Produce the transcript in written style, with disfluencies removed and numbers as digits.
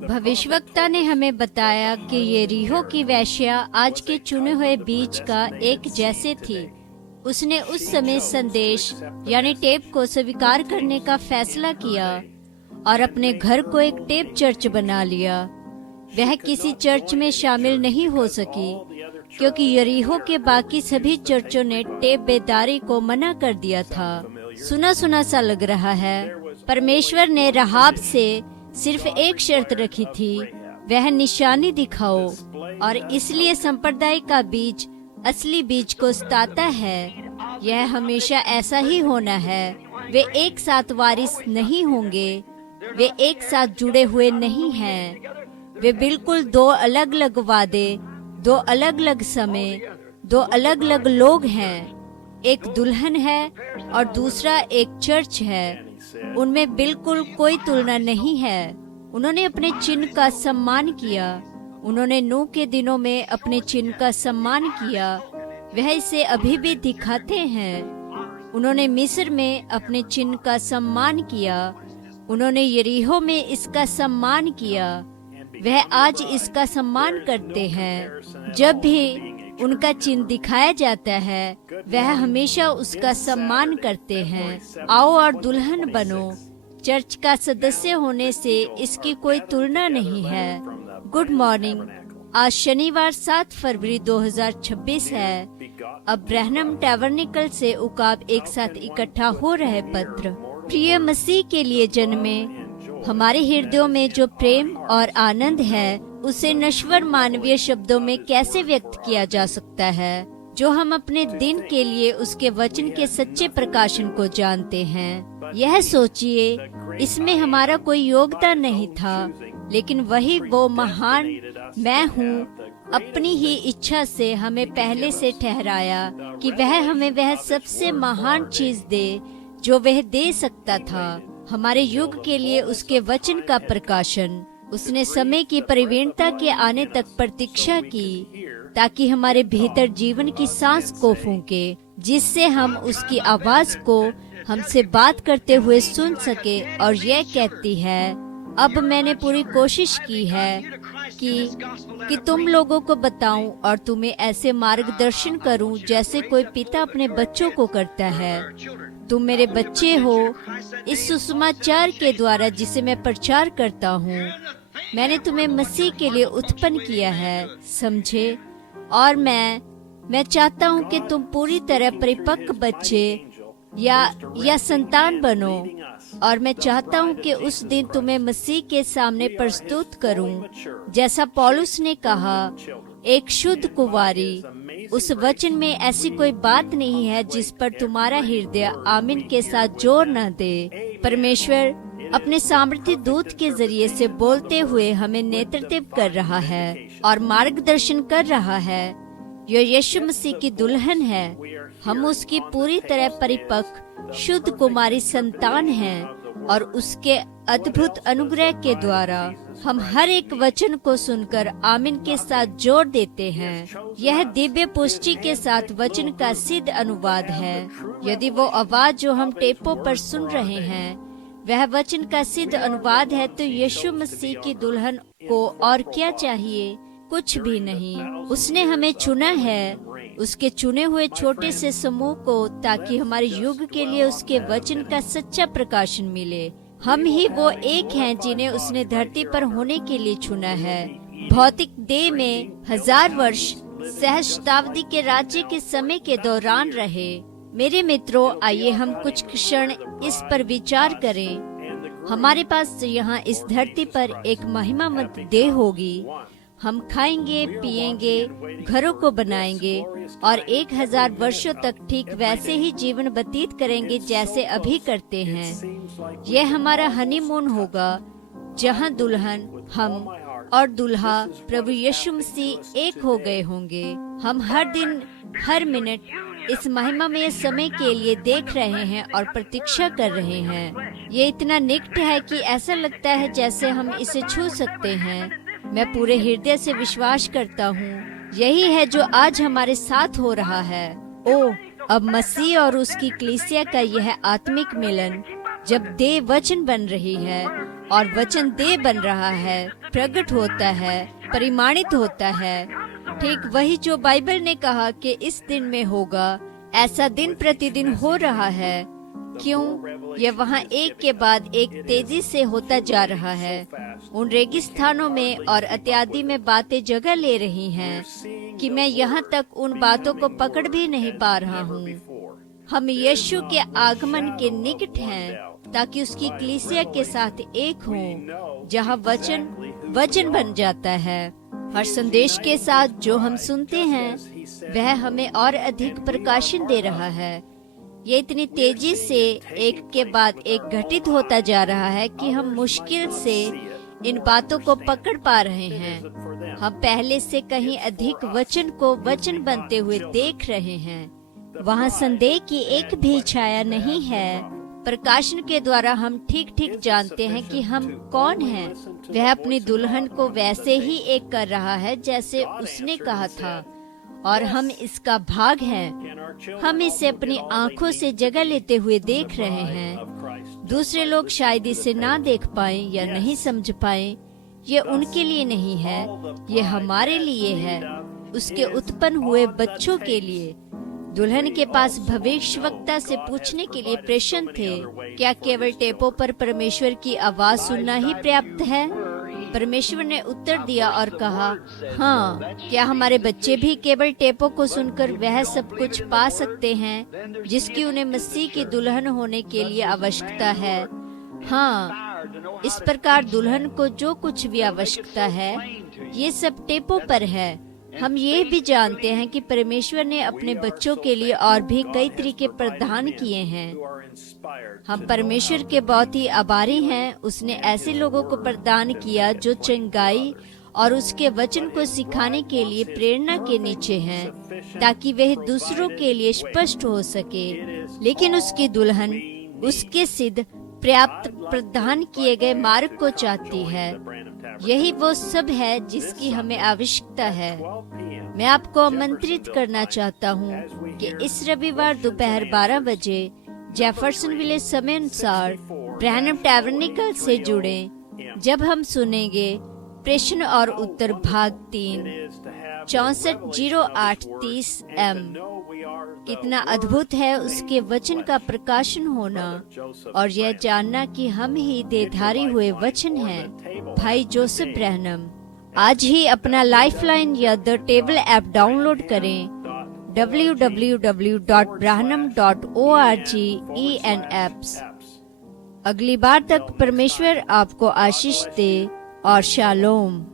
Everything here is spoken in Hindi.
भविष्यवक्ता ने हमें बताया कि यरीहो की वेश्या आज के चुने हुए बीज का एक जैसे थी। उसने उस समय संदेश यानी टेप को स्वीकार करने का फैसला किया और अपने घर को एक टेप चर्च बना लिया। वह किसी चर्च में शामिल नहीं हो सकी क्योंकि यरीहो के बाकी सभी चर्चों ने टेप बेदारी को मना कर दिया था। सुना सुना सा लग रहा है। परमेश्वर ने राहाब से सिर्फ एक शर्त रखी थी, वह निशानी दिखाओ, और इसलिए संप्रदाय का बीज असली बीज को सताता है। यह हमेशा ऐसा ही होना है। वे एक साथ वारिस नहीं होंगे, वे एक साथ जुड़े हुए नहीं हैं। वे बिल्कुल दो अलग अलग वादे, दो अलग अलग समय, दो अलग अलग लोग हैं। एक दुल्हन है और दूसरा एक चर्च है। उनमें बिल्कुल कोई तुलना नहीं है। उन्होंने अपने चिन्ह का सम्मान किया। उन्होंने नूह के दिनों में अपने चिन्ह का सम्मान किया। वह इसे अभी भी दिखाते हैं। उन्होंने मिस्र में अपने चिन्ह का सम्मान किया। उन्होंने यरीहो में इसका सम्मान किया। वह आज इसका सम्मान करते हैं। जब भी उनका चिन्ह दिखाया जाता है, वह हमेशा उसका सम्मान करते हैं। आओ और दुल्हन बनो। चर्च का सदस्य होने से इसकी कोई तुलना नहीं है। Good morning. आज शनिवार 7 फरवरी 2026 है। अब ब्रहनम टैबरनेकल से उकाब एक साथ इकट्ठा हो रहे पत्र। प्रिय मसीह के लिए जन्मे, हमारे हृदयों में जो प्रेम और आनंद है उसे नश्वर मानवीय शब्दों में कैसे व्यक्त किया जा सकता है, जो हम अपने दिन के लिए उसके वचन के सच्चे प्रकाशन को जानते हैं। यह सोचिए, इसमें हमारा कोई योगदान नहीं था, लेकिन वही वो महान मैं हूँ अपनी ही इच्छा से हमें पहले से ठहराया कि वह हमें वह सबसे महान चीज दे जो वह दे सकता था, हमारे युग के लिए उसके वचन का प्रकाशन। उसने समय की परिवीणता के आने तक प्रतीक्षा की ताकि हमारे भीतर जीवन की सांस को फूंके, जिससे हम उसकी आवाज को हमसे बात करते हुए सुन सके। और यह कहती है, अब मैंने पूरी कोशिश की है कि तुम लोगों को बताऊं और तुम्हें ऐसे मार्गदर्शन करूं जैसे कोई पिता अपने बच्चों को करता है। तुम मेरे बच्चे हो इस सुसमाचार के द्वारा जिसे मैं प्रचार करता हूँ। मैंने तुम्हें मसीह के लिए उत्पन्न किया है, समझे? और मैं चाहता हूँ कि तुम पूरी तरह परिपक्व बच्चे या संतान बनो। और मैं चाहता हूँ कि उस दिन तुम्हें मसीह के सामने प्रस्तुत करूँ। जैसा पौलुस ने कहा, एक शुद्ध कुंवारी। उस वचन में ऐसी कोई बात नहीं है जिस पर तुम्हारा हृदय आमीन के साथ जोर न दे। परमेश्वर अपने सामर्थ्य दूत के जरिए से बोलते हुए हमें नेतृत्व कर रहा है और मार्गदर्शन कर रहा है। यह यीशु मसीह की दुल्हन है। हम उसकी पूरी तरह परिपक्व शुद्ध कुमारी संतान हैं और उसके अद्भुत अनुग्रह के द्वारा हम हर एक वचन को सुनकर आमीन के साथ जोर देते हैं। यह दिव्य पुष्टि के साथ वचन का सिद्ध अनुवाद है। यदि वो आवाज जो हम टेपों पर सुन रहे हैं वह वचन का सिद्ध अनुवाद है, तो यीशु मसीह की दुल्हन को और क्या चाहिए? कुछ भी नहीं। उसने हमें चुना है, उसके चुने हुए छोटे से समूह को, ताकि हमारे युग के लिए उसके वचन का सच्चा प्रकाशन मिले। हम ही वो एक हैं जिन्हें उसने धरती पर होने के लिए चुना है। भौतिक देह में 1000 वर्ष सहस्राब्दी के राज्य के समय के दौरान रहे। मेरे मित्रों, आइए हम कुछ क्षण इस पर विचार करें। हमारे पास यहाँ इस धरती पर एक महिमामंत देह होगी। हम खाएंगे, पिएंगे, घरों को बनाएंगे और 1000 वर्षों तक ठीक वैसे ही जीवन व्यतीत करेंगे जैसे अभी करते हैं। यह हमारा हनीमून होगा, जहाँ दुल्हन, हम और दुल्हा प्रभु यीशु मसीह एक हो गए होंगे। हम हर दिन, हर मिनट इस महिमामय समय के लिए देख रहे हैं और प्रतीक्षा कर रहे हैं। ये इतना निकट है कि ऐसा लगता है जैसे हम इसे छू सकते हैं। मैं पूरे हृदय से विश्वास करता हूँ यही है जो आज हमारे साथ हो रहा है। ओह, अब मसीह और उसकी कलीसिया का यह आत्मिक मिलन जब देव वचन बन रही है, और वचन देह बन रहा है, प्रकट होता है, परिमाणित होता है। ठीक वही जो बाइबल ने कहा कि इस दिन में होगा, ऐसा दिन प्रतिदिन हो रहा है। क्यों? यह वहाँ एक के बाद एक तेजी से होता जा रहा है। उन रेगिस्तानों में और इत्यादि में बातें जगह ले रही हैं कि मैं यहाँ तक उन बातों को पकड़ भी नहीं पा रहा हूँ। हम यीशु के आगमन के निकट हैं ताकि उसकी कलीसिया के साथ एक हों, जहाँ वचन बन जाता है। हर संदेश के साथ जो हम सुनते हैं वह हमें और अधिक प्रकाशन दे रहा है। ये इतनी तेजी से एक के बाद एक घटित होता जा रहा है कि हम मुश्किल से इन बातों को पकड़ पा रहे हैं। हम पहले से कहीं अधिक वचन को वचन बनते हुए देख रहे हैं। वहाँ संदेह की एक भी छाया नहीं है। प्रकाशन के द्वारा हम ठीक ठीक जानते हैं कि हम कौन हैं। वह अपनी दुल्हन को वैसे ही एक कर रहा है जैसे उसने कहा था, और हम इसका भाग हैं। हम इसे अपनी आँखों से जगह लेते हुए देख रहे हैं। दूसरे लोग शायद इसे ना देख पाएं या नहीं समझ पाएं। ये उनके लिए नहीं है, ये हमारे लिए है, उसके उत्पन्न हुए बच्चों के लिए। दुल्हन के पास भविष्यवक्ता से पूछने के लिए प्रश्न थे, क्या केवल टेपों पर परमेश्वर की आवाज सुनना ही पर्याप्त है? परमेश्वर ने उत्तर दिया और कहा, हाँ, क्या हमारे बच्चे भी केवल टेपों को सुनकर वह सब कुछ पा सकते हैं जिसकी उन्हें मसीह की दुल्हन होने के लिए आवश्यकता है? हाँ, इस प्रकार दुल्हन को जो कुछ भी आवश्यकता है, ये सब टेपों पर है। हम ये भी जानते हैं कि परमेश्वर ने अपने बच्चों के लिए और भी कई तरीके प्रदान किए हैं। हम परमेश्वर के बहुत ही आभारी हैं। उसने ऐसे लोगों को प्रदान किया जो चंगाई और उसके वचन को सिखाने के लिए प्रेरणा के नीचे हैं, ताकि वह दूसरों के लिए स्पष्ट हो सके। लेकिन उसकी दुल्हन उसके सिद्ध पर्याप्त प्रदान किए गए मार्ग को चाहती है। यही वो सब है जिसकी हमें आवश्यकता है। मैं आपको आमंत्रित करना चाहता हूँ कि इस रविवार दोपहर 12 बजे जेफरसन विलेज समय अनुसार ब्रैनम टैबरनेकल से जुड़ें, जब हम सुनेंगे प्रश्न और उत्तर भाग 3 640830 M। कितना अद्भुत है उसके वचन का प्रकाशन होना और यह जानना कि हम ही देधारी हुए वचन हैं। भाई जोसेफ ब्रैनम। आज ही अपना लाइफलाइन या द टेबल ऐप डाउनलोड करें www.branham.org/EN-apps। अगली बार तक परमेश्वर आपको आशीष दे और शालोम।